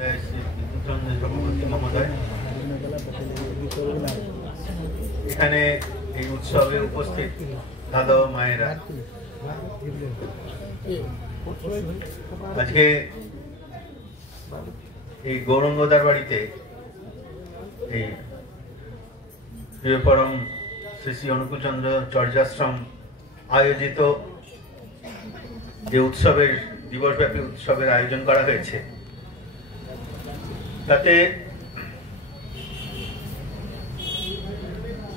চক্রবর্তী মহোদয়, এখানে এই উৎসবে উপস্থিত দাদা মায়েরা, আজকে এই গৌরঙ্গদার বাড়িতে এই প্রিয়পরম শ্রী শ্রী অনুকূলচন্দ্র চর্যাশ্রম আয়োজিত যে উৎসবের দিবসব্যাপী উৎসবের আয়োজন করা হয়েছে, তাতে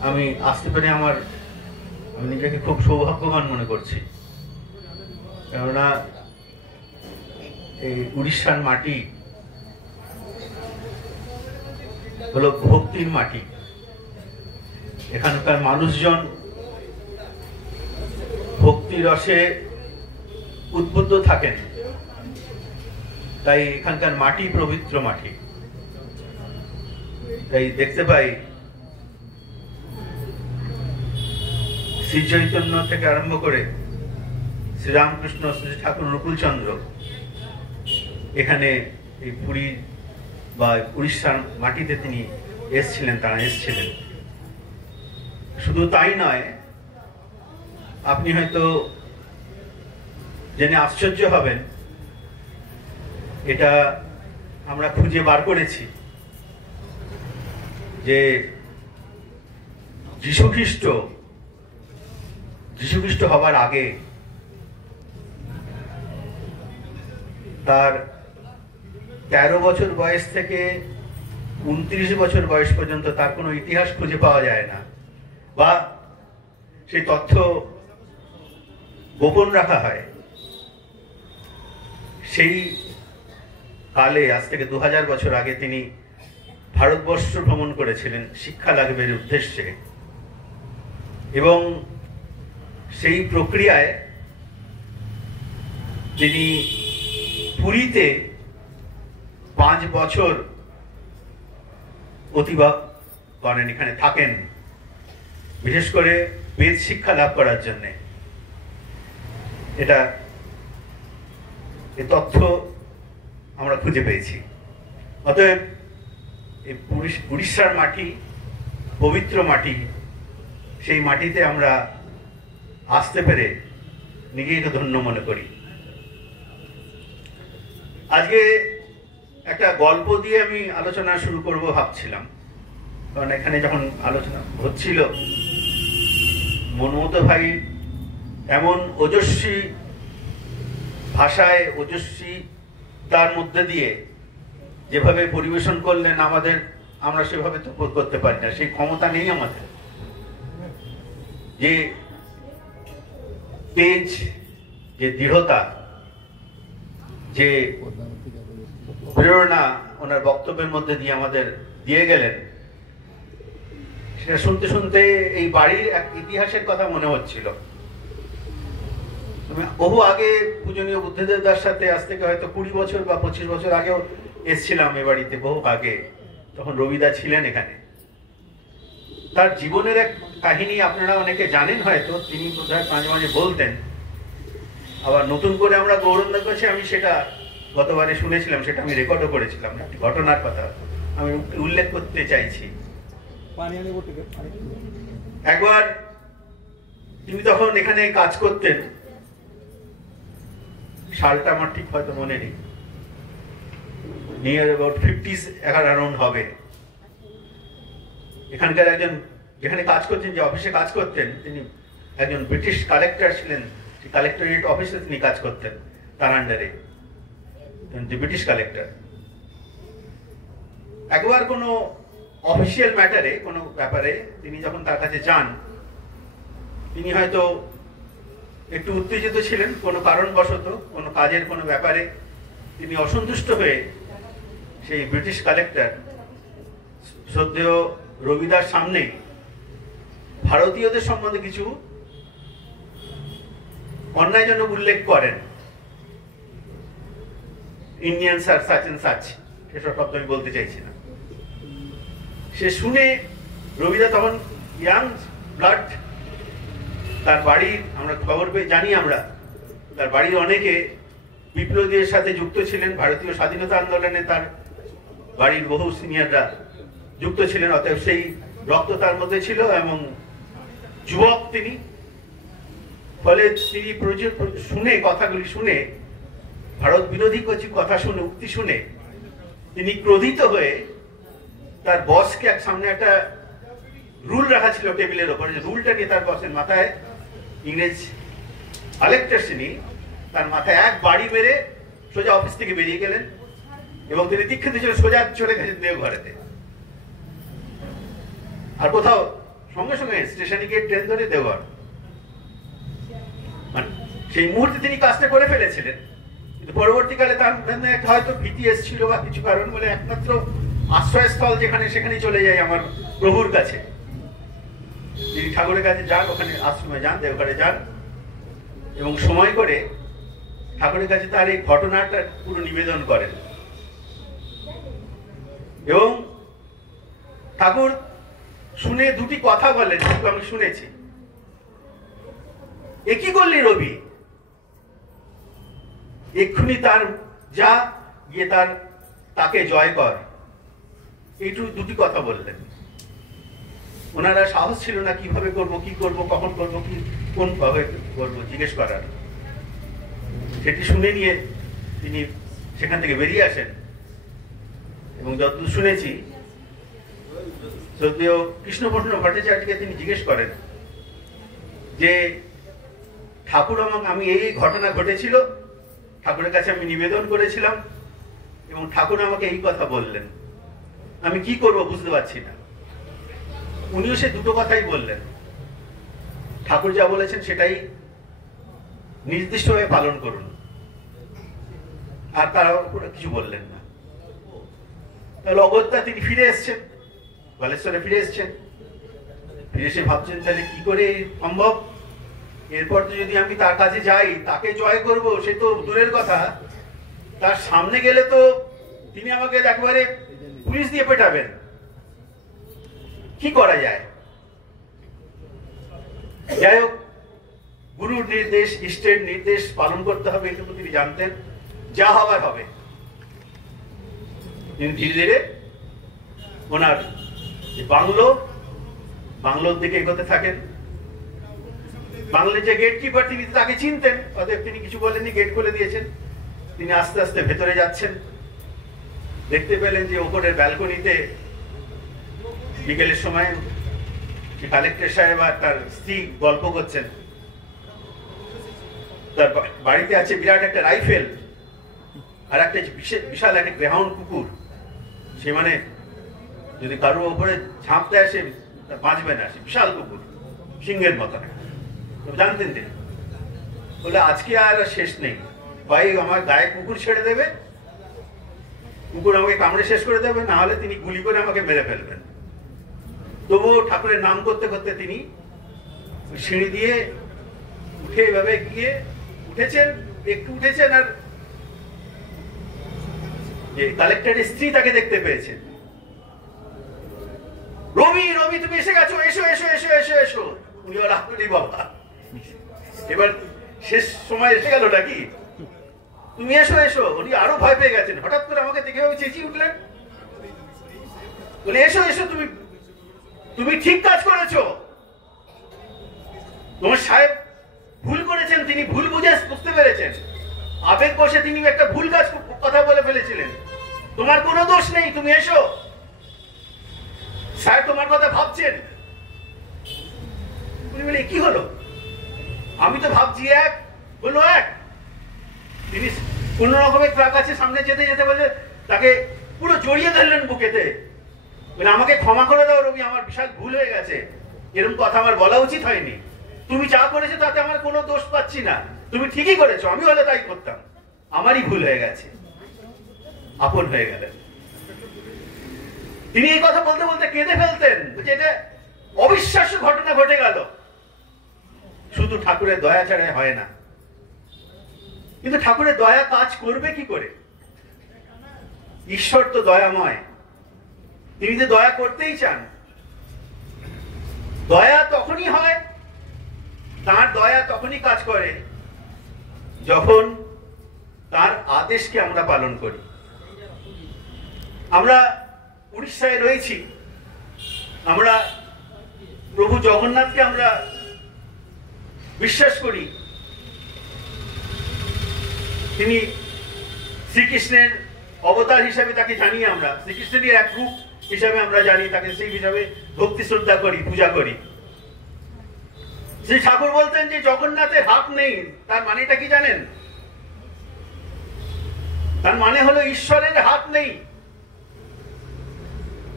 আমি আসতে পেরে আমি নিজেকে খুব সৌভাগ্যবান মনে করছি। কেননা এই উড়িষ্যার মাটি হলো ভক্তির মাটি। এখানকার মানুষজন ভক্তি রসে উদ্বুদ্ধ থাকেন, তাই এখানকার মাটি পবিত্র মাটি। তাই দেখতে পাই শ্রী চৈতন্য থেকে আরম্ভ করে শ্রীরামকৃষ্ণ, শ্রী ঠাকুর অনুকূলচন্দ্র এখানে এই পুরী বা উড়িষ্যার মাটিতে তিনি তারা এসেছিলেন। শুধু তাই নয়, আপনি হয়তো জেনে আশ্চর্য হবেন, এটা আমরা খুঁজে বার করেছি যে যীশু খ্রিস্ট হবার আগে তার 13 বছর বয়স থেকে 29 বছর বয়স পর্যন্ত তার কোনো ইতিহাস খুঁজে পাওয়া যায় না, বা সেই তথ্য গোপন রাখা হয়। সেই কালে, আজ থেকে 2000 বছর আগে, তিনি ভারতবর্ষ ভ্রমণ করেছিলেন শিক্ষা লাভের উদ্দেশ্যে, এবং সেই প্রক্রিয়ায় তিনি পুরীতে 5 বছর অতিবাহিত করেন, এখানে থাকেন, বিশেষ করে বেদ শিক্ষা লাভ করার জন্য। এই তথ্য আমরা খুঁজে পেয়েছি। অতএব এই উড়িষ্যার মাটি পবিত্র মাটি, সেই মাটিতে আমরা আসতে পেরে নিজেকে ধন্য মনে করি। আজকে একটা গল্প দিয়ে আমি আলোচনা শুরু করব ভাবছিলাম, কারণ এখানে যখন আলোচনা হচ্ছিল, মনমতো ভাই এমন ওজস্বী ভাষায়, ওজস্বী তার মধ্যে দিয়ে যেভাবে পরিবেশন করলেন, আমরা সেভাবে তো করতে পারি না, সেই ক্ষমতা নেই আমাদের। যে তেজ, যে দৃঢ়তা, যে প্রেরণা ওনার বক্তব্যের মধ্যে দিয়ে আমাদের দিয়ে গেলেন, সেটা শুনতে শুনতে এই বাড়ির এক ইতিহাসের কথা মনে হচ্ছিল। বহু আগে পূজনীয় বুদ্ধদেব দার সাথে, আজ থেকে হয়তো 20 বছর বা 25 বছর আগেও এসেছিলাম এ বাড়িতে, বহু আগে, তখন রবিদা ছিলেন এখানে। তার জীবনের এক কাহিনী আপনারা অনেকে জানেন হয়তো, তিনি বোধহয় মাঝে মাঝে বলতেন। আবার নতুন করে আমরা গৌরন্দার কাছে, আমি সেটা গতবারে শুনেছিলাম, সেটা আমি রেকর্ডও করেছিলাম, একটি ঘটনার কথা আমি উল্লেখ করতে চাইছি। একবার তিনি তখন এখানে কাজ করতেন, সালটা আমার ঠিক হয়তো মনে নেই, নিয়ার অ্যাবাউট 50s অ্যারাউন্ড হবে। এখানকার একজন, যেখানে কাজ করতেন, যে অফিসে কাজ করতেন, তিনি একজন ব্রিটিশ কালেক্টর ছিলেন। সেই কালেক্টরেট অফিসে তিনি কাজ করতেন, তার আন্ডারে ব্রিটিশ কালেক্টর। একবার কোনো অফিসিয়াল ম্যাটারে, কোনো ব্যাপারে তিনি যখন তার কাছে যান, তিনি হয়তো একটু উত্তেজিত ছিলেন কোনো কারণবশত, কোনো কাজের কোনো ব্যাপারে তিনি অসন্তুষ্ট হয়ে সেই ব্রিটিশ কালেক্টর শ্রদ্ধেয় রবিদার সামনে ভারতীয়দের সম্বন্ধে কিছু অন্যায়জনক উল্লেখ করেন। ইন্ডিয়ানস আর সাচ এন্ড সাচ, সেসব শব্দ আমি বলতে চাইছি না। সে শুনে রবিদা তখন ইয়াং ব্লাড, তার বাড়ির, আমরা খবর পেয়ে জানি, আমরা তার বাড়ির অনেকে বিপ্লবীদের সাথে যুক্ত ছিলেন, ভারতীয় স্বাধীনতা আন্দোলনে তার বাড়ির বহু সিনিয়ররা যুক্ত ছিলেন, অতএব সেই রক্ত তার মধ্যে ছিল এবং যুবক তিনি। ফলে তিনি শুনে, কথাগুলি শুনে, ভারত বিরোধী কিছু কথা শুনে, উক্তি শুনে তিনি ক্রোধিত হয়ে তার বসকে সামনে একটা রুল রাখা ছিল টেবিলের ওপরে, রুলটা নিয়ে তার বসের মাথায়, ইংরেজ কালেক্টর তিনি, তার মাথায় এক বাড়ি মেরে সোজা অফিস থেকে বেরিয়ে গেলেন এবং তিনি দীক্ষিত ছিল, সোজা চলে গেছেন দেওঘরেতে। আর কোথাও সঙ্গে সঙ্গে স্টেশনে গিয়ে ট্রেন ধরে দেওঘর। সেই মুহূর্তে তিনি কাজটা করে ফেলেছিলেন, কিন্তু পরবর্তীকালে তার হয়তো ভীতি এসেছিল বা কিছু কারণ বলে একমাত্র আশ্রয়স্থল যেখানে, সেখানেই চলে যায় আমার প্রভুর কাছে। তিনি ঠাকুরের কাছে যান, ওখানে আশ্রমে যান, দেওঘরে যান এবং সময় করে ঠাকুরের কাছে তার এই ঘটনাটা পুরো নিবেদন করেন। এবং ঠাকুর শুনে দুটি কথা বলেন, আমি শুনেছি। এ কি করলি রবি, এক্ষুনি তার যা গিয়ে তাকে জয় কর, এইটু দুটি কথা বললেন। ওনারা সাহস ছিল না কিভাবে করব, কি করব, কখন করব, কি কোন ভাবে করবো জিজ্ঞেস করার। সেটি শুনে নিয়ে তিনি সেখান থেকে বেরিয়ে আসেন এবং যতদূর শুনেছি যদিও কৃষ্ণপূর্ণ ভট্টাচার্যকে তিনি জিজ্ঞেস করেন যে ঠাকুর আমাকে, আমি এই ঘটনা ঘটেছিল, ঠাকুরের কাছে আমি নিবেদন করেছিলাম এবং ঠাকুর আমাকে এই কথা বললেন, আমি কি করব বুঝতে পারছি না। উনিও সে দুটো কথাই বললেন, ঠাকুর যা বলেছেন সেটাই নির্দিষ্টভাবে পালন করুন, আর তারাও কিছু বললেন না। তাহলে অগত্যা তিনি ফিরে এসছেন, বালেশ্বরে ফিরে এসছেন। ফিরে এসে ভাবছেন তাহলে কি করে সম্ভব, এরপর তো যদি আমি তার কাছে যাই, তাকে জয় করব, সে তো দূরের কথা, তার সামনে গেলে তো তিনি আমাকে একবারে পুলিশ দিয়ে পেটাবেন, কি করা যায়। যাই হোক, গুরুর নির্দেশ, ইষ্টের নির্দেশ পালন করতে হবে, এটুকু তিনি জানতেন, যা হবার হবে। তিনি ধীরে ধীরে ওনার বাংলোর দিকে এগোতে থাকেন। বাংলার যে গেট কিপার তিনি তাকে চিনতেন, অতএব তিনি কিছু বলেননি, গেট খুলে দিয়েছেন। তিনি আস্তে আস্তে ভেতরে যাচ্ছেন, দেখতে পেলেন যে ওপরের ব্যালকনিতে বিকেলের সময় কালেক্টর সাহেব আর তার স্ত্রী গল্প করছেন। তার বাড়িতে আছে বিরাট একটা রাইফেল আর একটা বিশাল একটা গ্রেহাউন্ড কুকুর, সে মানে যদি কারোর উপরে ঝাঁপ দেয় সে বাঁচবে না, সে বিশাল কুকুর, সিংহের মতো জানতেন তিনি। বলে আজকে আর শেষ নেই, ভাই আমার গায়ে কুকুর ছেড়ে দেবে, কুকুর আমাকে কামড়ে শেষ করে দেবে, না হলে তিনি গুলি করে আমাকে মেরে ফেলবেন। তবুও ঠাকুরের নাম করতে করতে তিনি সিঁড়ি দিয়ে উঠে এভাবে গিয়ে উঠেছেন, একটু উঠেছেন, আর যে কালেক্টরের স্ত্রী তাকে দেখতে পেয়েছেন। রবি, রবি তুমি এসে গেছো, এসো এসো এসো এসো এসো। উনি ওর আপনি বাবা, এবার শেষ সময় এসে গেল নাকি, তুমি এসো এসো। উনি আরো ভয় পেয়ে গেছেন, হঠাৎ করে আমাকে দেখে চেঁচিয়ে উঠলেন, বলে এসো এসো, তুমি ঠিক কাজ করেছো, তোমার সাহেব ভুল করেছেন, তিনি ভুল বুঝতে পেরেছেন, আবেগ বসে তিনি একটা ভুল কথা বলে ফেলেছিলেন, তোমার কোনো দোষ নেই, তুমি এসো, স্যার তোমার কথা ভাবছেন। উনি বলে কি হলো, আমি তো ভাবছি এক, বললো এক। তিনি কোন রকমের তার কাছে সামনে যেতে যেতে বলে তাকে পুরো জড়িয়ে ধরলেন বুকেতে, বলে আমাকে ক্ষমা করে দাও রবি, আমার বিশাল ভুল হয়ে গেছে, এরকম কথা আমার বলা উচিত হয়নি, তুমি যা করেছো তাতে আমার কোনো দোষ পাচ্ছি না, তুমি ঠিকই করেছো, আমি হলে তাই করতাম, আমারই ভুল হয়ে গেছে। আপন হয়ে গেলেন তিনি। এই কথা বলতে বলতে কেঁদে ফেলতেন, এটা অবিশ্বাস্য ঘটনা ঘটে গেল। শুধু ঠাকুরের দয়া ছাড়া হয় না, কিন্তু ঠাকুরের দয়া কাজ করবে কি করে? ঈশ্বর তো দয়াময়, তিনি যে দয়া করতেই চান। দয়া তখনই হয়, তার দয়া তখনই কাজ করে যখন তার আদেশকে আমরা পালন করি। আমরা উড়িষ্যায় রয়েছি, আমরা প্রভু জগন্নাথকে আমরা বিশ্বাস করি। তিনি শ্রীকৃষ্ণের অবতার হিসাবে তাকে জানি, আমরা শ্রীকৃষ্ণেরই এক রূপ হিসাবে আমরা জানি তাকে, সেই হিসাবে ভক্তি শ্রদ্ধা করি, পূজা করি। শ্রী ঠাকুর বলতেন যে জগন্নাথের হাত নেই, তার মানেটা কি জানেন? তার মানে হলো ঈশ্বরের হাত নেই,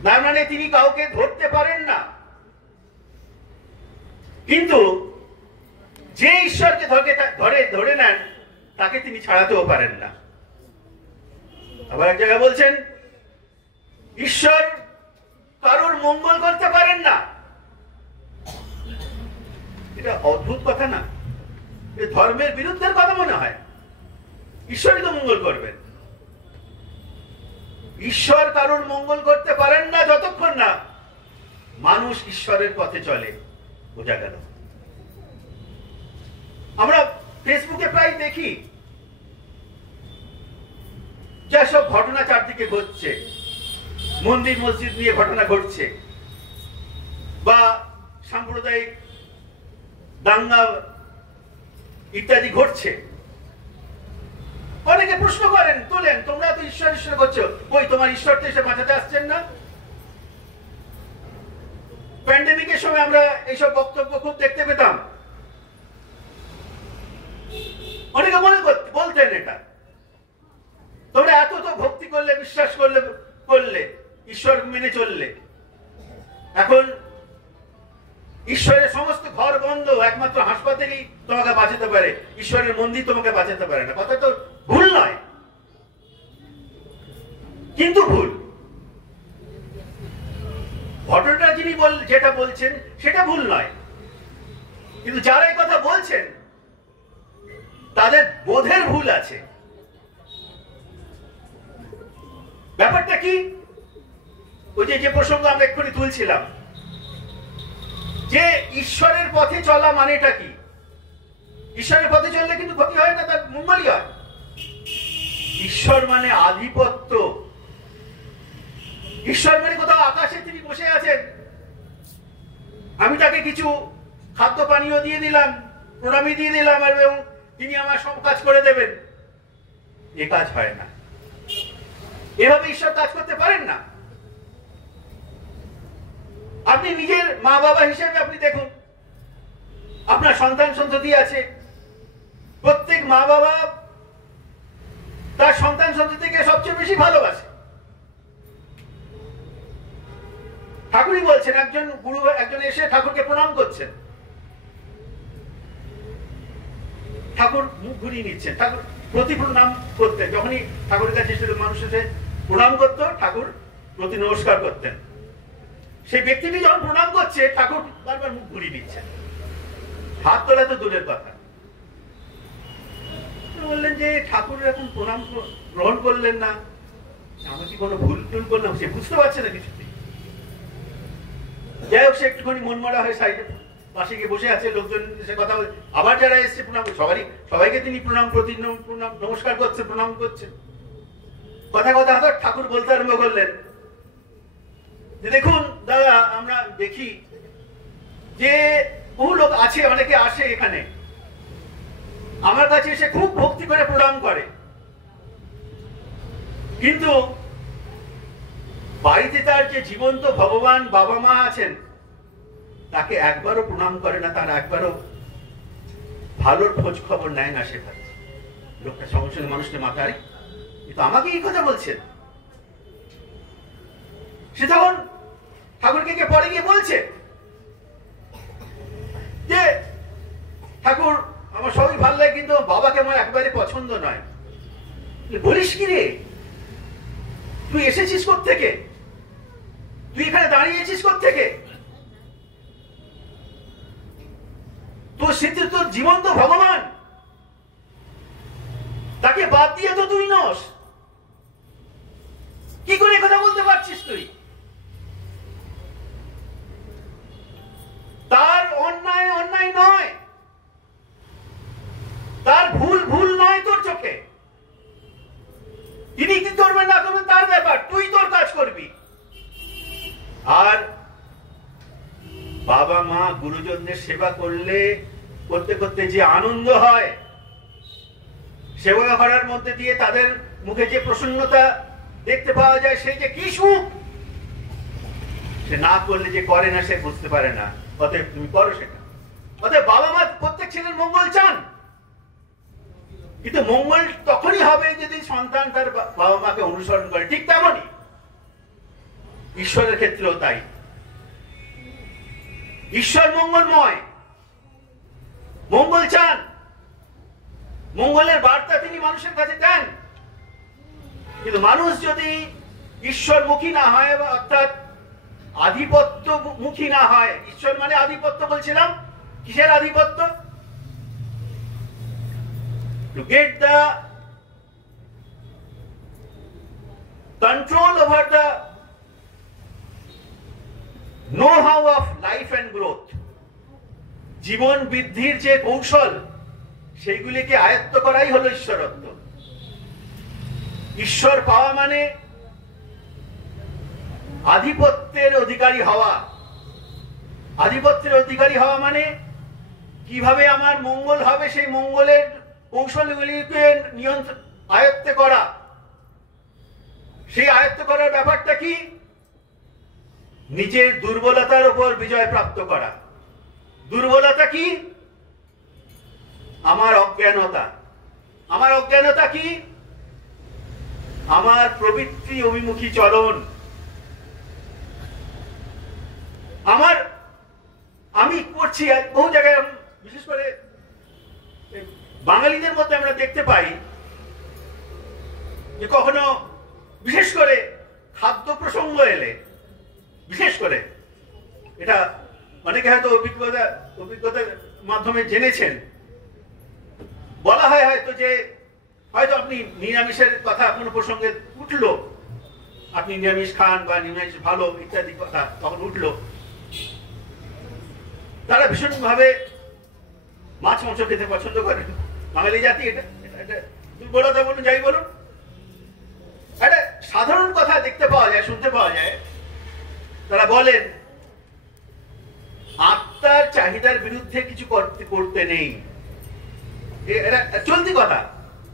তার মানে তিনি কাউকে ধরতে পারেন না। কিন্তু যে ঈশ্বরকে ধরে নেন তাকে তিনি ছাড়াতেও পারেন না। আবার এক জায়গায় বলছেন ঈশ্বর কারোর মঙ্গল করতে পারেন না। এটা অদ্ভুত কথা না? ধর্মের বিরুদ্ধের কথা মনে হয়। ঈশ্বরই তো মঙ্গল করবেন। ঈশ্বর কারোর মঙ্গল করতে পারেন না যতক্ষণ না মানুষ ঈশ্বরের পথে চলে। বোঝা গেল? আমরা ফেসবুকে প্রায় দেখি যা সব ঘটনা চারদিকে ঘটছে, মন্দির মসজিদ নিয়ে ঘটনা ঘটছে, বা সাম্প্রদায়িক দাঙ্গা ইত্যাদি ঘটছে। অনেকে প্রশ্ন করেন, তোলেন, তোমরা তো ঈশ্বর ঈশ্বর করছো, ওই তোমার ঈশ্বর তো এসে বাঁচাতে আসছেন না? প্যান্ডেমিকের সময় আমরা এইসব বক্তব্য খুব দেখতে পেতাম। অনেকে বলতেন এটা, তোমরা এত তো ভক্তি করলে, বিশ্বাস করলে ঈশ্বর মেনে চললে, এখন ঈশ্বরের সমস্ত ঘর বন্ধ, একমাত্র হাসপাতালই তোমাকে বাঁচাতে পারে, ঈশ্বরের মন্দির তোমাকে বাঁচাতে পারে না। কথা তো ভুল নয়, কিন্তু ভুল। ঘটনাটা যিনি যেটা বলছেন সেটা ভুল নয়, কিন্তু যারা এই কথা বলছেন তাদের বোধের ভুল আছে। ব্যাপারটা কি? ওই যে প্রসঙ্গ আমরা এক্ষুনি তুলছিলাম, যে ঈশ্বরের পথে চলা মানেটা কি? ঈশ্বরের পথে চললে কিন্তু ক্ষতি হয় না, তার মঙ্গলই হয়। ঈশ্বর মানে আধিপত্য। ঈশ্বর মানে কোথাও আকাশে তিনি বসে আছেন, আমি তাকে কিছু খাদ্য পানীয় দিয়ে দিলাম, প্রণামী দিয়ে দিলাম, এবং তিনি আমার সব কাজ করে দেবেন। এ কাজ হয় না, এভাবে ঈশ্বর কাজ করতে পারেন না। আপনি নিজের মা বাবা হিসেবে আপনি দেখুন, আপনার সন্তান সন্ততি আছে, প্রত্যেক মা বাবা তার সন্তান সন্ততিকে সবচেয়ে বেশি ভালোবাসে। ঠাকুরই বলছেন, একজন এসে ঠাকুরকে প্রণাম করছেন, ঠাকুর মুখ ঘুরিয়ে নিচ্ছেন। ঠাকুর প্রতি প্রণাম করতেন, যখনই ঠাকুরের কাছে মানুষ এসে প্রণাম করত, ঠাকুর প্রতি নমস্কার করতেন। সেই ব্যক্তিটি যখন প্রণাম করছে, ঠাকুর বারবার মুখ ঘুরিয়ে নিচ্ছেন, হাত তোলা তো দূরের কথা। বললেন যে ঠাকুর এখন প্রণাম গ্রহণ করলেন না, আমি কি কোনো ভুল টুল করলাম? সে বুঝতে পারছে না কিছুতেই। যাই হোক, সে একটুখানি মন মরা হয়ে সাইডে পাশে গিয়ে বসে আছে, লোকজন সে কথা বলে। আবার যারা এসছে প্রণাম, সবাইকে তিনি প্রণাম নমস্কার করছেন, প্রণাম করছেন। কথা হাতে ঠাকুর বলতে আরম্ভ করলেন যে দেখুন দাদা, আমরা দেখি যে বহু লোক আছে, অনেকে আসে এখানে, আমার কাছে এসে খুব ভক্তি করে প্রণাম করে, কিন্তু বাড়িতে তার যে জীবন্ত ভগবান বাবা মা আছেন তাকে একবারও প্রণাম করে না, তার একবারও ভালোর খোঁজ খবর নেয় না। সেখানে লোকটা সঙ্গে সঙ্গে মানুষকে মাথায়, কিন্তু আমাকে এই কথা বলছেন। সে তখন ঠাকুরকে পরে গিয়ে বলছে যে ঠাকুর, আমার সবই ভালো লাগে, কিন্তু বাবাকে আমার একবারে পছন্দ নয়। বলিস কি রে, তুই এসেছিস কোত্থেকে? তুই এখানে দাঁড়িয়েছিস কোত্থেকে? তোর স্মৃতি তোর জীবন্ত ভগবান, তাকে বাদ দিয়ে তো তুই নস। কি করে কথা বলতে পারছিস তুই? তার অন্যায় অন্যায় নয়, তার ভুল ভুল নয় তোর চোখে। তিনি কি করবেন না করবেন তার ব্যাপার, তুই তোর কাজ বাবা মা গুরুজনদের সেবা করলে করতে করতে যে আনন্দ হয়, সেবা করার মধ্যে দিয়ে তাদের মুখে যে প্রসন্নতা দেখতে পাওয়া যায়, সেই যে কি সুখ, সে না করলে যে করে না সে বুঝতে পারে না। অতএব তুমি করো সেটা। অতএব বাবা মা প্রত্যেক ছেলের মঙ্গল চান, কিন্তু মঙ্গল তখনই হবে যদি সন্তান তার বাবা মাকে অনুসরণ করে। ঠিক তেমনই ঈশ্বরের ক্ষেত্রেও তাই। ঈশ্বর মঙ্গলময়, মঙ্গল চান, মঙ্গলের বার্তা তিনি মানুষের কাছে দেন। কিন্তু মানুষ যদি ঈশ্বরমুখী না হয়, অর্থাৎ আধিপত্যমুখী না হয়, ঈশ্বর মানে আধিপত্য বলছিলাম, কিসের আধিপত্য? To get the control over the know-how of life and growth, জীবন বৃদ্ধির যে কৌশল, সেইগুলিকে আয়ত্ত করাই হলো ঈশ্বরত্ব। ঈশ্বর পাওয়া মানে আধিপত্যের অধিকারী হওয়া। আধিপত্যের অধিকারী হওয়া মানে কিভাবে আমার মঙ্গল হবে সেই মঙ্গলের কৌশলগুলিকে নিয়ন্ত্রণ আয়ত্ত করা। সেই আয়ত্ত করার ব্যাপারটা কি? নিজের দুর্বলতার উপর বিজয় প্রাপ্ত করা। দুর্বলতা কি? আমার অজ্ঞানতা। আমার অজ্ঞানতা কি? আমার প্রবৃত্তি অভিমুখী চলন। আমি করছি বহু জায়গায়, বিশেষ করে বাঙালিদের মধ্যে আমরা দেখতে পাই যে কখনো বিশেষ করে খাদ্য প্রসঙ্গ এলে, বিশেষ করে এটা অনেকে হয়তো অভিজ্ঞতার মাধ্যমে জেনেছেন, বলা হয় হয়তো যে হয়তো আপনি নিরামিষের কথা কোনো প্রসঙ্গে উঠলো, আপনি নিরামিষ খান বা নিরামিষ ভালো ইত্যাদি কথা তখন উঠলো, তারা ভীষণভাবে মাছ মাংস খেতে পছন্দ করেন। বাঙালি জাতি এটা দুর্বলতা বলুন, যাই বলুন, একটা সাধারণ কথা দেখতে পাওয়া যায়, শুনতে পাওয়া যায়। তারা বলেন আত্মার চাহিদার বিরুদ্ধে কিছু করতে নেই। এটা চলতি কথা,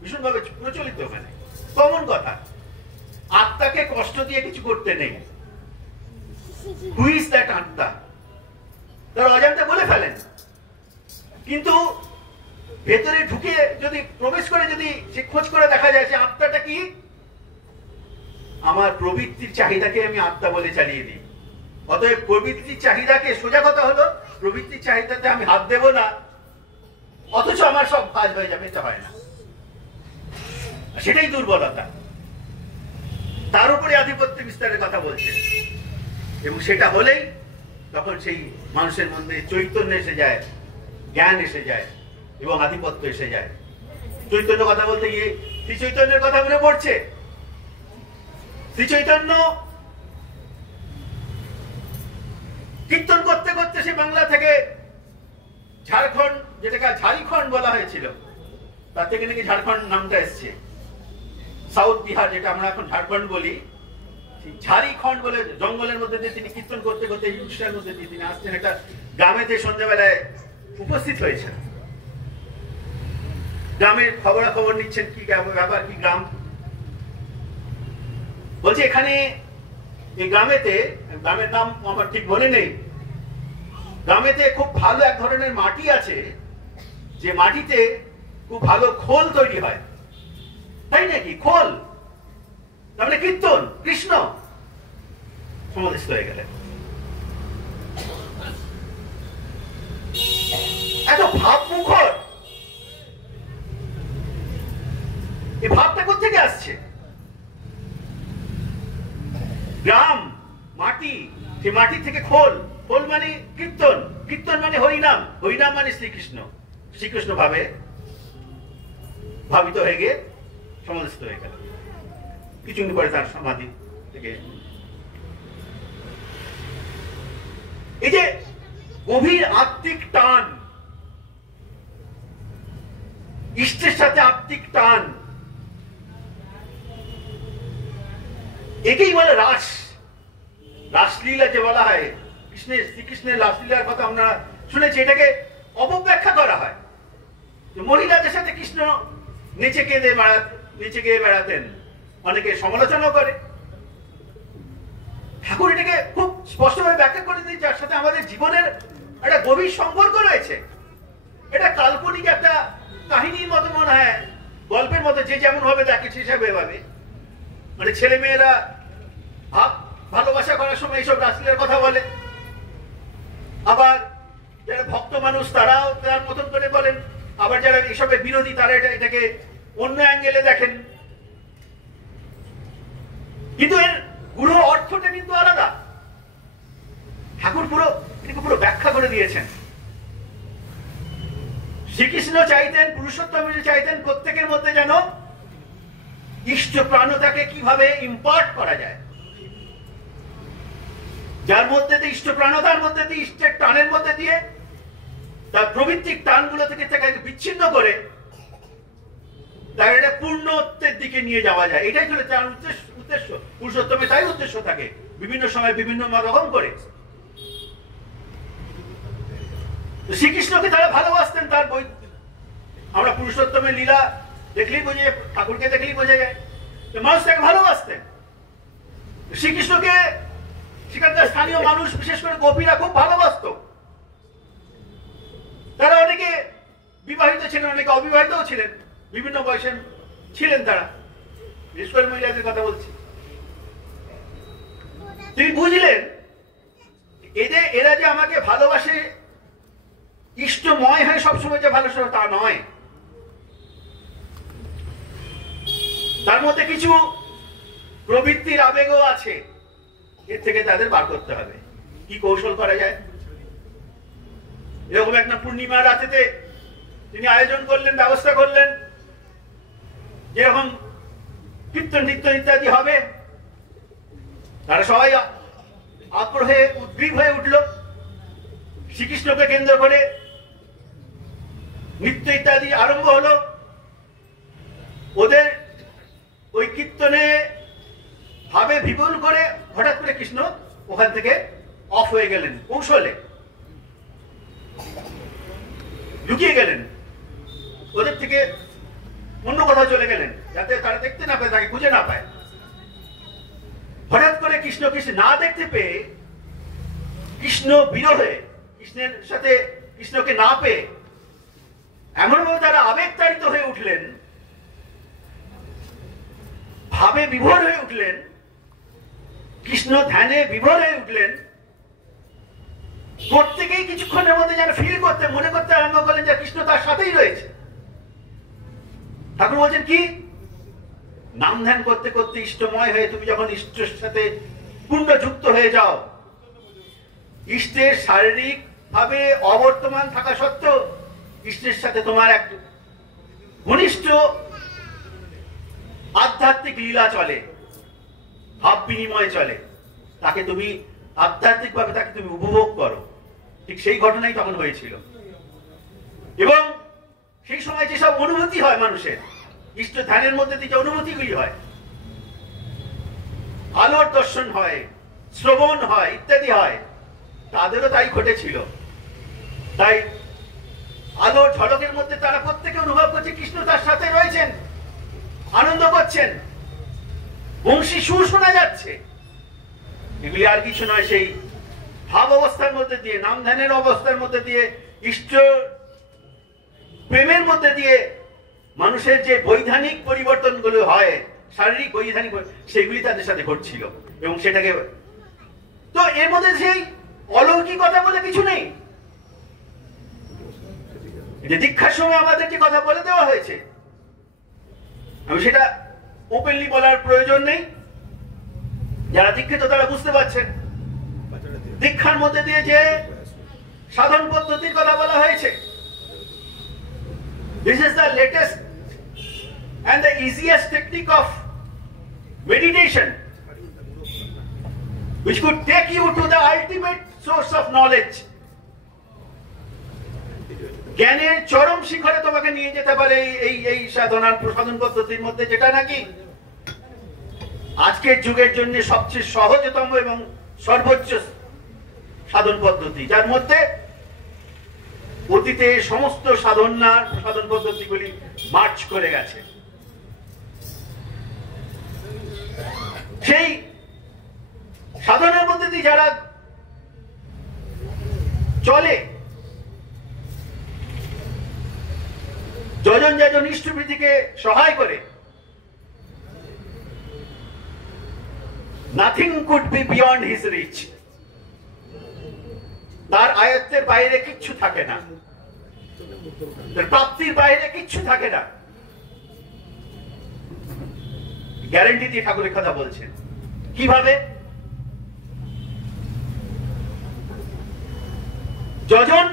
ভীষণভাবে প্রচলিত, মানে কমন কথা। আত্মাকে কষ্ট দিয়ে কিছু করতে নেই। হু ইজ দ্যাট আত্মা? তারা অজান্তে বলে ফেলেন, কিন্তু ভেতরে ঢুকে যদি প্রবেশ করে যদি সে খোঁজ করে দেখা যায় যে আত্মাটা কি, আমার প্রবৃত্তির চাহিদাকে আমি আত্মা বলে চালিয়ে দিই। অতএব প্রবৃত্তির চাহিদাকে, সোজা কথা হলো প্রবৃত্তির চাহিদাতে আমি হাত দেব না, অথচ আমার সব কাজ হয়ে যাবে, এটা হয় না। সেটাই দুর্বলতা। তার উপরে আধিপত্য বিস্তারের কথা বলছে, এবং সেটা হলেই তখন সেই মানুষের মধ্যে চৈতন্য এসে যায়, জ্ঞান এসে যায় এবং আধিপত্য এসে যায়। চৈতন্য কথা বলতে গিয়ে শ্রী চৈতন্যের কথা মনে পড়ছে। শ্রী চৈতন্য কীর্তন করতে করতে সে বাংলা থেকে ঝাড়খণ্ড, যেটাকে ঝাড়িখণ্ড বলা হয়েছিল, তার থেকে নাকি ঝাড়খণ্ড নামটা এসছে। সাউথ বিহার, যেটা আমরা এখন ঝাড়খণ্ড বলি, ঝাড়িখণ্ড বলে জঙ্গলের মধ্যে দিয়ে তিনি কীর্তন করতে করতে এই অনুষ্ঠানের মধ্যে দিয়ে তিনি আসছেন। একটা গ্রামেতে সন্ধ্যাবেলায় উপস্থিত হয়েছেন, গ্রামের খবরাখবর নিচ্ছেন, কি ব্যাপার, কি গ্রাম। বলছে এখানে এই গ্রামেতে, গ্রামের নাম আমার ঠিক মনে নেই, গ্রামেতে খুব ভালো এক ধরনের মাটি আছে, যে মাটিতে খুব ভালো খোল তৈরি হয়। তাই নাকি? খোল তাহলে কীর্তন, কৃষ্ণ সমাধিস্থ হয়ে গেলেন। এত ভাব মুখর, এই ভাবটা কোথেকে আসছে? গ্রাম, মাটি, সে মাটি থেকে খোল, খোল মানে কীর্তন, কীর্তন মানে হরিনাম, হরিনাম মানে শ্রীকৃষ্ণ, শ্রীকৃষ্ণ ভাবে ভাবিত হয়ে গিয়ে সমাধিস্থ হয়ে গেল। কিছুদিন পরে তার সমাধি থেকে এই যে গভীর আত্মিক টান, ইষ্টের সাথে আত্মিক টান, একেই বলে রাস। রাসলীলা যে বলা হয়, শ্রীকৃষ্ণের রাসলীলার কথা আমরা শুনেছি, এটাকে অপব্যাখ্যা করা হয়। মহিলাদের সাথে কৃষ্ণ নেচে গিয়ে বেড়াতেন, অনেকে সমালোচনা করে। ঠাকুর এটাকে খুব স্পষ্টভাবে ব্যাখ্যা করে দিন, যার সাথে আমাদের জীবনের একটা গভীর সম্পর্ক রয়েছে। এটা কাল্পনিক একটা কাহিনীর মতো মনে হয়, গল্পের মতো, যে যেমন ভাবে দেখে সেভাবে ভাবে। মানে ছেলে মেয়েরা ভালোবাসা করার সময় এইসব রাসলীলার কথা বলে, আবার যারা ভক্ত মানুষ তারাও তার মতন করে বলেন, আবার যারা এসবের বিরোধী তারা এটাকে অন্য অ্যাঙ্গেলে দেখেন। কিন্তু এর পুরো অর্থটা কিন্তু আলাদা। ঠাকুর পুরো ব্যাখ্যা করে দিয়েছেন। শ্রীকৃষ্ণ চাইতেন, পুরুষোত্তম চাইতেন প্রত্যেকের মধ্যে যেন ইষ্ট প্রাণতাকে কিভাবে ইম্পার্ট করা যায়, যার মধ্যে দিয়ে ইষ্ট প্রাণতার মধ্যে দিয়ে, ইষ্টের টানের মধ্যে দিয়ে তার প্রবৃত্তিক টানগুলো থেকে বিচ্ছিন্ন করে তার এটা পূর্ণত্বের দিকে নিয়ে যাওয়া যায়। এটাই ছিল তার উদ্দেশ্য। পুরুষোত্তমে তাই উদ্দেশ্য থাকে, বিভিন্ন সময় বিভিন্ন রকম করে। শ্রীকৃষ্ণকে তারা ভালোবাসতেন। তার বই আমরা পুরুষোত্তমের লীলা দেখলেই বোঝা যায়, ঠাকুরকে দেখলেই বোঝা যায়, মানুষ তাকে ভালোবাসতেন। শ্রীকৃষ্ণকে সেখানকার স্থানীয় মানুষ, বিশেষ করে গোপীরা খুব ভালোবাসত। তারা অনেকে বিবাহিত ছিলেন, অনেকে অবিবাহিতও ছিলেন, বিভিন্ন বয়সের ছিলেন তারা, বিশেষ করে মহিলাদের কথা বলছি। তিনি বুঝলেন এরা যে আমাকে ভালোবাসে, ইষ্টময় হয়ে সবসময় যে ভালোবাসে তা নয়, তার মধ্যে কিছু প্রবৃত্তির আবেগও আছে। এর থেকে তাদের বার করতে হবে। কি কৌশল করা যায়? এরকম একটা পূর্ণিমা রাতেতে তিনি আয়োজন করলেন, ব্যবস্থা করলেন, যেরকম কীর্তন টির্তন ইত্যাদি হবে। তারা সবাই আগ্রহে উদ্গ্রীব হয়ে উঠল। শ্রীকৃষ্ণকে কেন্দ্র করে নৃত্য ইত্যাদি আরম্ভ হলো। ওদের ওই কীর্তনে ভাবে বিপুল করে হঠাৎ করে কৃষ্ণ ওখান থেকে অফ হয়ে গেলেন, কৌশলে লুকিয়ে গেলেন, ওদের থেকে অন্য কোথাও চলে গেলেন, যাতে তারা দেখতে না পায়, তাকে খুঁজে না পায়। হঠাৎ করে কৃষ্ণকে না দেখতে পেয়ে কৃষ্ণ বিরহে, কৃষ্ণের সাথে কৃষ্ণকে না পেয়ে এমনভাবে তারা আবেগতাড়িত হয়ে উঠলেন, ভাবে বিভোর হয়ে উঠলেন, কৃষ্ণ ধ্যানে বিভোর হয়ে উঠলেন। প্রত্যেকেই কিছুক্ষণের মধ্যে যেন ফিল করতে, মনে করতে আরম্ভ করলেন যে কৃষ্ণ তার সাথেই রয়েছে। ঠাকুর বলছেন কি, নাম ধ্যান করতে করতে ইষ্টময় হয়ে তুমি যখন ইষ্টের সাথে পূর্ণ যুক্ত হয়ে যাও, ইষ্টের শারীরিক ভাবে অবর্তমান থাকা সত্ত্বেও ইষ্টের সাথে তোমার এক ঘনিষ্ঠ আধ্যাত্মিক লীলা চলে, ভাব বিনিময় চলে, তাকে তুমি আধ্যাত্মিক ভাবে তাকে তুমি উপভোগ করো। ঠিক সেই ঘটনাই তখন হয়েছিল। এবং সেই সময় যেসব অনুভূতি হয় মানুষের, ইষ্ট ধ্যানের মধ্যে যে অনুভূতিগুলি হয়, আলোর দর্শন হয়, শ্রবণ হয়, ইত্যাদি হয়, তাদেরও তাই ঘটেছিল। তাই আলোর ঝলকের মধ্যে তারা প্রত্যেকে অনুভব করছে কৃষ্ণ তার সাথে রয়েছেন, আনন্দ করছেন, বংশী সুর শোনা যাচ্ছে। এগুলি আর কিছু নয়, সেই ভাব অবস্থার মধ্যে দিয়ে, নাম ধ্যানের অবস্থার মধ্যে দিয়ে, ইষ্ট প্রেমের মধ্যে দিয়ে মানুষের যে বৈধানিক পরিবর্তনগুলো হয়, শারীরিক বৈধানিক, সেগুলি তাদের সাথে ঘটছিল। এবং সেটাকে তো এর মধ্যে সেই অলৌকিকতা বলে কিছু নেই। যে দীক্ষার সময় আমাদের যে কথা বলে দেওয়া হয়েছে, আমি সেটা ওপেনলি বলার প্রয়োজন নেই, যারা দীক্ষিত তারা বুঝতে পারছেন। দীক্ষার মধ্যে দিয়ে যে সাধন পদ্ধতির কথা বলা হয়েছে, this is the latest and the easiest technique of meditation which could take you to the ultimate source of knowledge. জ্ঞানের চরম শিখরে তোমাকে নিয়ে যেতে পারে এই সাধনার সাধন পদ্ধতির মধ্যে, যেটা নাকি আজকের যুগের জন্য সবচেয়ে সহজতম এবং সর্বোচ্চ সাধন পদ্ধতি, যার মধ্যে অতীতে সমস্ত সাধন পদ্ধতিগুলি মার্চ করে গেছে। সেই সাধনার মধ্যে দিয়ে যারা চলে, যজন যজন ইষ্টবৃত্তিকে সহায় করে, nothing could be beyond his reach, তার আয়ত্তের বাইরে কিচ্ছু থাকে না, তার প্রাপ্তির বাইরে কিচ্ছু থাকে না। গ্যারান্টি দিয়ে ঠাকুরের কথা বলছেন। কিভাবে? যজন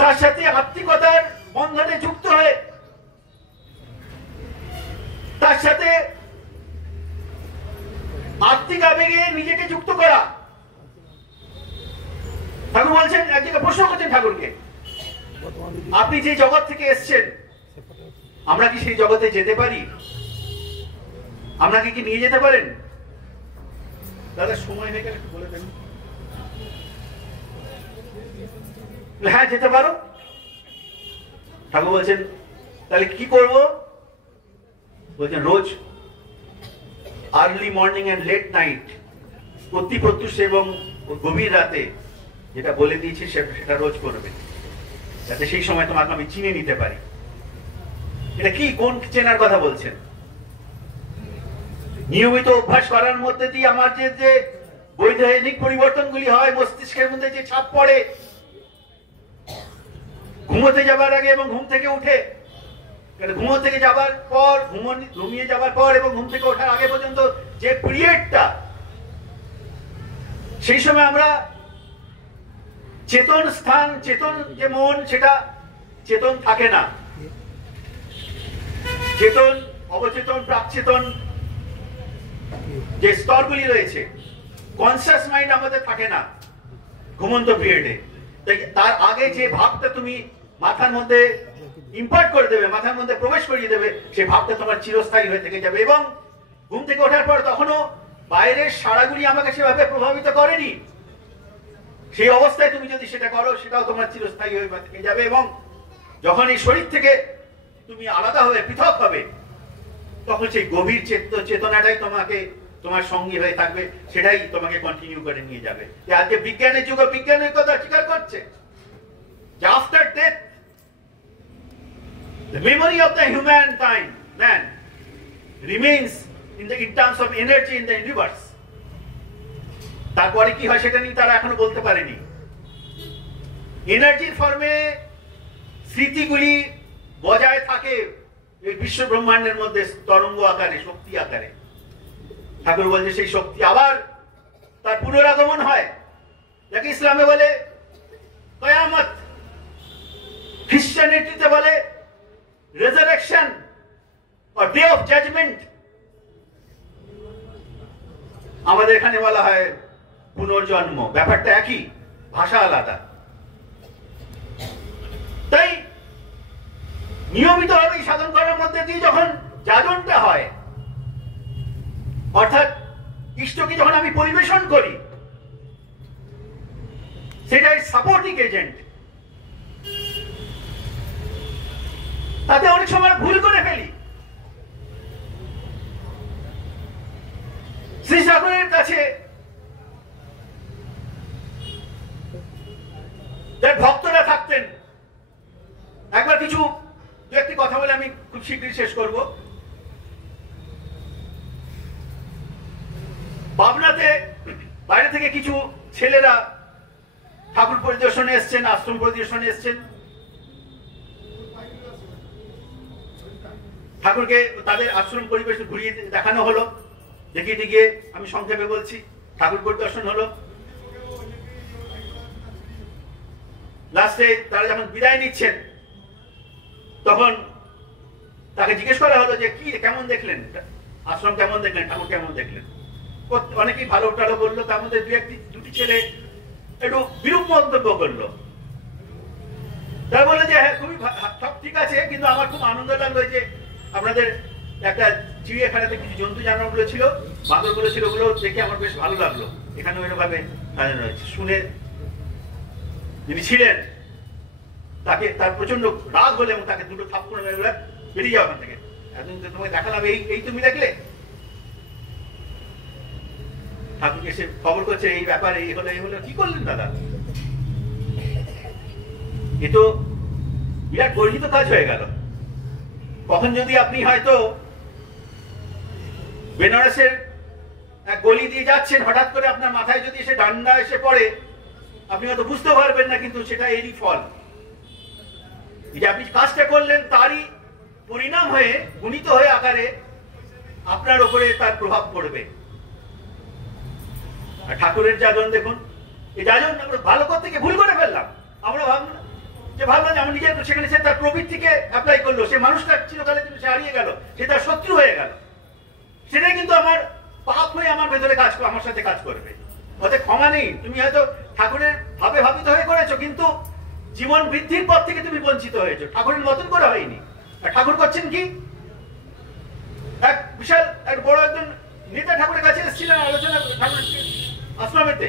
তার সাথে আত্মিকতার বন্ধনে যুক্ত হয়ে, তার সাথে আত্মিক আবেগে নিজেকে যুক্ত করা। ঠাকুর বলছেন, এক জায়গায় প্রশ্ন করছেন ঠাকুরকে, আপনি যে জগৎ থেকে এসছেন, আমরা কি সেই জগতে যেতে পারি? আপনাকে কি নিয়ে যেতে পারেন? দাদা সময় হয়ে গেলে বলে দেন। হ্যাঁ, যেতে পারো। ঠাকুর বলছেন, তাহলে কি করব? বলছেন, রোজ early morning and late night, প্রতি প্রত্যুষ এবং গভীর রাতে যেটা বলে দিয়েছি সেটা রোজ করবে, যাতে সেই সময় তোমাকে আমি চিনে নিতে পারি। এটা কি, কোন চেনার কথা বলছেন? নিয়মিত অভ্যাস করার মধ্যে দিয়ে আমার যে বৈধায়নিক পরিবর্তনগুলি হয়, মস্তিষ্কের মধ্যে যে ছাপ পড়ে, ঘুমোতে যাবার আগে এবং ঘুম থেকে উঠে, ঘুমো থেকে যাবার পর, ঘুমিয়ে যাবার পর এবং ঘুম থেকে ওঠার আগে পর্যন্ত যে পিরিয়ডটা, সেই সময় আমরা চেতন স্থান, চেতন যে মন, সেটা চেতন থাকে না। চেতন, অবচেতন, প্রাকচেতন যে স্তরগুলি রয়েছে, কনসিয়াস মাইন্ড আমাদের থাকে না ঘুমন্ত পিরিয়ডে। তার আগে যে ভাবটা তুমি মাথার মধ্যে ইম্পার্ট করে দেবে, মাথার মধ্যে প্রবেশ করিয়ে দেবে, সেই ভাবটা তোমার চিরস্থায়ী হয়ে থেকে যাবে। এবং ঘুম থেকে ওঠার পর তখনও বাইরের সাড়াগুলি আমাকে সেভাবে প্রভাবিত করেনি, সেই অবস্থায় তুমি যদি সেটা করো, সেটাও তোমার চিরস্থায়ী হয়ে থেকে যাবে। এবং যখন এই শরীর থেকে তুমি আলাদা হবে, পৃথক হবে, তখন সেই গভীর চেতনাটাই তোমাকে তোমার সঙ্গী হয়ে থাকবে, সেটাই তোমাকে কন্টিনিউ করে নিয়ে যাবে। আজকে বিজ্ঞানের যুগ, বিজ্ঞানের কথা স্বীকার করছে যে after death the memory of the humankind, man, remains in terms of energy in the universe. তারপরে কি হয় সেটা নিয়ে তারা এখনো বলতে পারেনি। এনার্জির ফর্মে স্মৃতিগুলি বজায় থাকে এই বিশ্ব ব্রহ্মাণ্ডের মধ্যে তরঙ্গ আকারে, শক্তি আকারে। ঠাকুর বলছে সেই শক্তি আবার তার পুনরাগমন হয়, যাকে ইসলামে বলে কিয়ামত, খ্রিস্টানিটিতে বলে resurrection or day of judgement, আমাদের এখানে বলা হয় পুনর্জন্ম। ব্যাপারটা একই, ভাষা আলাদা। তাই নিয়মিতভাবে সাধন করার মধ্যে দিয়ে যখন যাজনটা হয়, অর্থাৎ ইষ্টকে যখন আমি পরিবেশন করি, সেটাই সাপোর্টিং এজেন্ট। তাতে অনেক সময় ভুল করে ফেলি। শ্রী ঠাকুরের কাছে যার ভক্তরা থাকতেন, একবার কিছু দু একটি কথা বলে আমি খুব শীঘ্রই শেষ করব। পাবনাতে বাইরে থেকে কিছু ছেলেরা ঠাকুর পরিদর্শনে এসছেন, আশ্রম পরিদর্শনে এসছেন। ঠাকুরকে তাদের আশ্রম পরিবেশ ঘুরিয়ে দেখানো হলো, দেখিয়ে গিয়ে আমি সংক্ষেপে বলছি, ঠাকুর পরিদর্শন হলো। লাস্টে তারা যখন বিদায় নিচ্ছেন, তখন তাকে জিজ্ঞেস করা হলো যে কি, কেমন দেখলেন আশ্রম, কেমন দেখলেন, ঠাকুর কেমন দেখলেন? অনেকেই ভালো টালো বললো, তার মধ্যে দুটি ছেলে একটু বিরূপ মন্তব্য করলো। তারা বললো যে হ্যাঁ, খুবই সব ঠিক আছে, কিন্তু আমার খুব আনন্দ লাগলো যে আপনাদের একটা চিড়িয়াখানাতে কিছু জন্তু জানোয়ারগুলো ছিল, বাঁদরগুলো ছিল, ওগুলো দেখে আমার বেশ ভালো লাগলো। এখানে ওইভাবে সাজানো রয়েছে। শুনে যিনি ছিলেন তাকে, তার প্রচন্ড রাগ হলে এবং তাকে দুটো থাপ্পড় মেরে বলে, বেরিয়ে যাও ওখান থেকে, এতদিন তো তোমাকে দেখালাম, এই তুমি দেখলে। ঠাকুরকে এসে খবর করছে এই ব্যাপার, এই হলো, কি করলেন দাদা? এ তো বিরাট গর্হিত কাজ হয়ে গেল। কখন যদি আপনি হয়তো বেনারসের এক গলি দিয়ে যাচ্ছেন, হঠাৎ করে আপনার মাথায় যদি এসে ডান্ডা এসে পড়ে, আপনি হয়তো বুঝতে পারবেন না, কিন্তু সেটা এরই ফল। যে আপনি কাজটা করলেন তারই পরিণাম হয়ে, গুণিত হয়ে আকারে আপনার উপরে তার প্রভাব পড়বে। আর ঠাকুরের যাজন দেখুন, এই যাজন আমরা ভালো করতে গিয়ে ভুল করে ফেললাম। আমরা ভাবলাম যে আমার নিজের, সেখানে সে তার প্রবৃত্তিকে অ্যাপ্লাই করলো, সে মানুষটা চিরকালের জন্য সে হারিয়ে গেল, সে তার শত্রু হয়ে গেল। সেটাই কিন্তু আমার পাপ হয়ে আমার ভেতরে কাজ করে, আমার সাথে কাজ করবে। অতএব ক্ষমা নেই। তুমি হয়তো ঠাকুরের ভাবে ভাবিত হয়ে করেছো, কিন্তু জীবন বৃদ্ধির পর থেকে তুমি বঞ্চিত হয়েছো, ঠাকুরের মতন করে হয়নি। আর ঠাকুর করছেন কি, এক বিশাল এক বড় একজন নেতা ঠাকুরের কাছে এসেছিলেন আলোচনা, ঠাকুরের আশ্রমেতে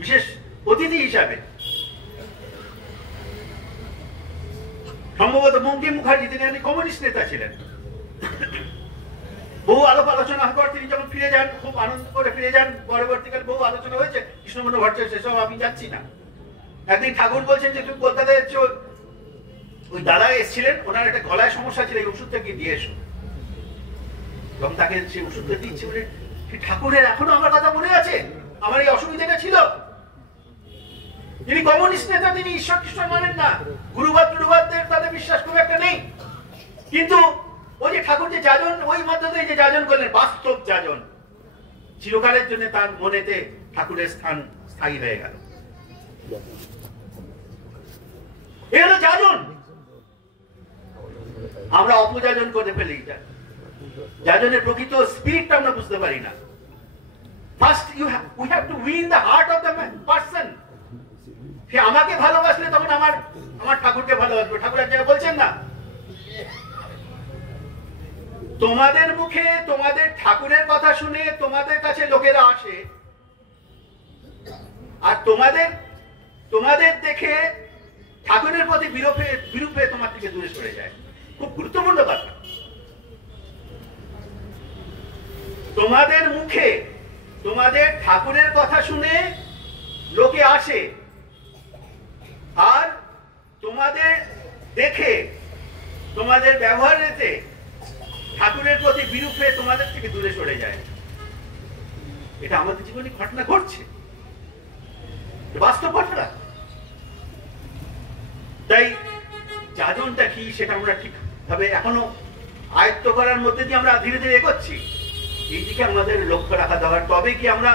বিশেষ অতিথি হিসাবে। সম্ভবত বঙ্কিম মুখার্জি, তিনি কমিউনিস্ট নেতা ছিলেন। বহু আলাপ আলোচনা পর তিনি যখন ফিরে যান, খুব আনন্দ করে ফিরে যান। পরবর্তীকালে বহু আলোচনা হয়েছে, কৃষ্ণমোহন ভট্টাচার্য, সেসব আমি যাচ্ছি না। একদিন ঠাকুর বলছেন যে তুমি কলকাতায় এসছো, ওই দাদা এসেছিলেন, ওনার একটা গলায় সমস্যা ছিল, এই ওষুধটা কি দিয়ে এসো। এবং তাকে সেই ওষুধটা দিচ্ছে, বলে ঠাকুরের এখনো আমার কথা মনে আছে, আমার এই অসুবিধাটা ছিল। তিনি কমিউনিস্ট নেতা, তিনি ঈশ্বর কৃষ্ণ মানেন না, গুরুবাদ টুরুবাদদের তাদের বিশ্বাস খুব একটা নেই। কিন্তু ওই যে ঠাকুর যে যাজন, ওই মধ্যে যে যাজন করলেন, বাস্তব যাজন, চিরকালের জন্য তার মনেতে ঠাকুরের স্থান স্থায়ী হয়ে গেল। এ হলো যাজন। আমরা অপযাজন করে ফেলি, যাজনের প্রকৃত স্পিরিটটা আমরা বুঝতে পারি না। First we have to win the heart of the person. সে আমাকে ভালোবাসলে তখন আমার ঠাকুরকে ভালোবাসবে। ঠাকুর এক জায়গায় বলছেন না, তোমাদের মুখে তোমাদের ঠাকুরের কথা শুনে তোমাদের কাছে লোকেরা আসে, আর তোমাদের দেখে ঠাকুরের প্রতি বিরূপে তোমার থেকে দূরে সরে যায়। খুব গুরুত্বপূর্ণ কথা। তোমাদের মুখে তোমাদের ঠাকুরের কথা শুনে লোকে আসে, আর তোমাদের দেখে তোমাদের ব্যবহারেতে ঠাকুরের প্রতি বিরূপে তোমাদের থেকে দূরে সরে যায়। এটা আমাদের জীবনে ঘটনা ঘটছে, বাস্তব ঘটনা। তাই যাজনটা কি সেটা আমরা ঠিক ভাবে এখনো আয়ত্ত করার মধ্যে দিয়ে আমরা ধীরে ধীরে এগোচ্ছি। এই দিকে আমাদের লক্ষ্য রাখা দরকার। তবে কি আমরা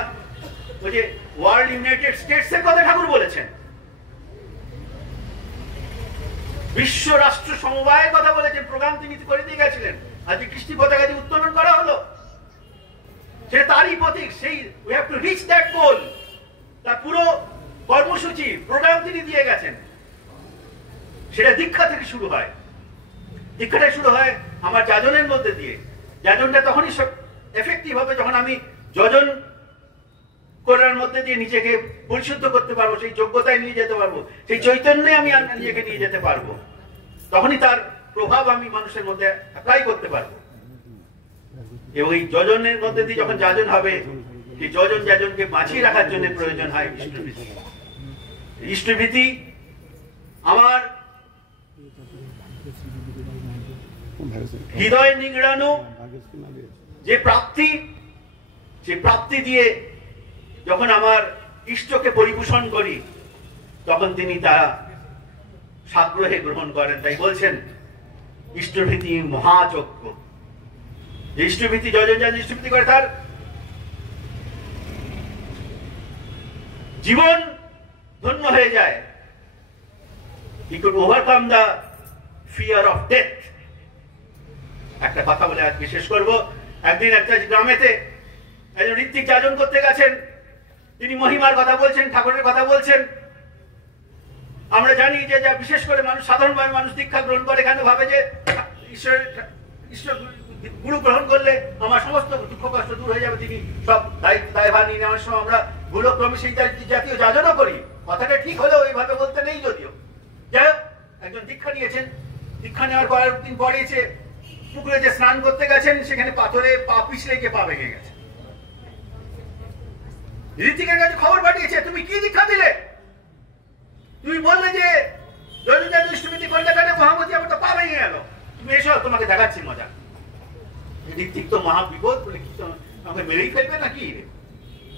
ওই যে ওয়ার্ল্ড ইউনাইটেড স্টেটস এর কথা ঠাকুর বলেছেন, বিশ্ব রাষ্ট্র সমবায়ের কথা বলেছেন, প্রোগ্রাম তিনি করে দিয়ে গেছিলেন। আজকে কৃষ্টি পতাকা যে উত্তোলন করা হলো, সেটা তারই প্রতীক। সেই we have to reach that goal. তার পুরো কর্মসূচি প্রোগ্রাম তিনি দিয়ে গেছেন। সেটা দীক্ষা থেকে শুরু হয়। দীক্ষাটা শুরু হয় আমার যাজনের মধ্যে দিয়ে। যাজনটা তখনই এফেক্টিভ হবে যখন আমি যজন করার মধ্যে দিয়ে নিজেকে পরিশুদ্ধ করতে পারবো, সেই যোগ্যতায় নিয়ে যেতে পারবো, সেই চৈতন্যে আমি নিজেকে নিয়ে যেতে পারবো। তখনই তার প্রভাব আমি মানুষের মধ্যে অ্যাপ্লাই করতে পারবো। এবং এই যজনের মধ্যে দিয়ে যখন যাজন হবে, সেই যজন যাজনকে বাঁচিয়ে রাখার জন্য প্রয়োজন হয় ইষ্টভীতি। ইষ্টভীতি আমার হৃদয় নিংড়ানো যে প্রাপ্তি দিয়ে যখন আমার ইষ্টকে পরিপোষণ করি, তখন তিনি তা সাগ্রহে গ্রহণ করেন। তাই বলছেন ইষ্টভীতি মহাযজ্ঞ। যে ইষ্টভীতি যজন যাজন ইষ্টভীতি করে, তার জীবন ধন্য হয়ে যায়। He could overcome the fear of death. একটা কথা বলে আজ বিশেষ করব। একদিন একটা গ্রামেতে একজন ঋত্বিক যাজন করতে গেছেন। তিনি মহিমার কথা বলছেন, ঠাকুরের কথা বলছেন। আমরা জানি যে যা বিশেষ করে মানুষ, সাধারণভাবে মানুষ দীক্ষা গ্রহণ করে কেন ভাবে যে ঈশ্বর গুরু গ্রহণ করলে আমার সমস্ত দুঃখ কষ্ট দূর হয়ে যাবে, তিনি সব দায়ভার নিয়ে নেওয়ার সময় আমরা গুরুক্রমে সেই জাতীয় যাজনও করি। কথাটা ঠিক হলেও এইভাবে বলতে নেই যদিও। যাই হোক, একজন দীক্ষা নিয়েছেন, দীক্ষা নেওয়ার কয়েকদিন পরে পুকুরে যে স্নান করতে গেছেন সেখানে পাথরে পা পিছলে গিয়ে পা ভেঙে গেছে। ঋত্বিকের কাছে খবর পাঠিয়েছে, তুমি কি দীক্ষা দিলে? তুমি বললে যে মহামতি, আমার তো পা ভেঙে গেল, তুমি এসো তোমাকে দেখাচ্ছি মজা। ঋত্বিক তো মহা বিপদ, বলে কি আমাকে মেরেই ফেলবে নাকি?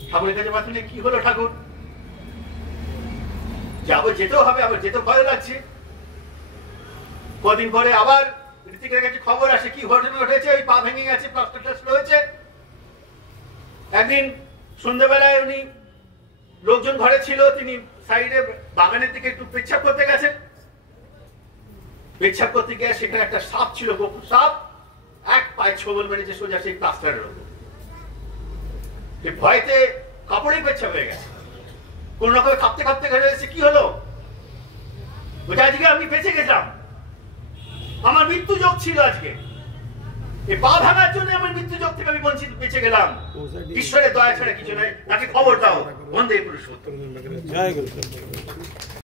ঠাকুরের কাছে প্রার্থনা, কি হলো ঠাকুর? যাবো, যেতেও হবে, আবার যেতে ভয় লাগছে। কদিন পরে আবার ঋত্বিকের কাছে খবর আসে, কি ঘটনা ঘটেছে, ওই পা ভেঙে গেছে, প্লাস্টার টাস্টার হয়েছে। একদিন সন্ধ্যাবেলায় উনি, লোকজন ঘরে ছিল, তিনি সাইডে বাগানের দিকে একটু পেচ্ছাপ করতে গেছেন। পেচ্ছাপ করতে গিয়ে সেখানে একটা সাপ ছিল, গোকুল সাপ, এক পায়ে ছোবল মেরেছে সোজা সেই প্লাস্টারের উপর। ভয়তে কাপড়ে পেচ্ছাপ হয়ে গেছে, কোন রকমে কাঁপতে কাঁপতে ঘরে এসে, কি হলো? বলছে, আজকে আমি বেঁচে গেলাম, আমার মৃত্যু যোগ ছিল আজকে, এই পা ভাঙার জন্য আমার মৃত্যু যোগ থেকে আমি বঞ্চিত, বেঁচে গেলাম। ঈশ্বরের দয়া ছাড়া কিছু নয়, তাকে খবর দাও। বন্দে পুরুষোত্তম।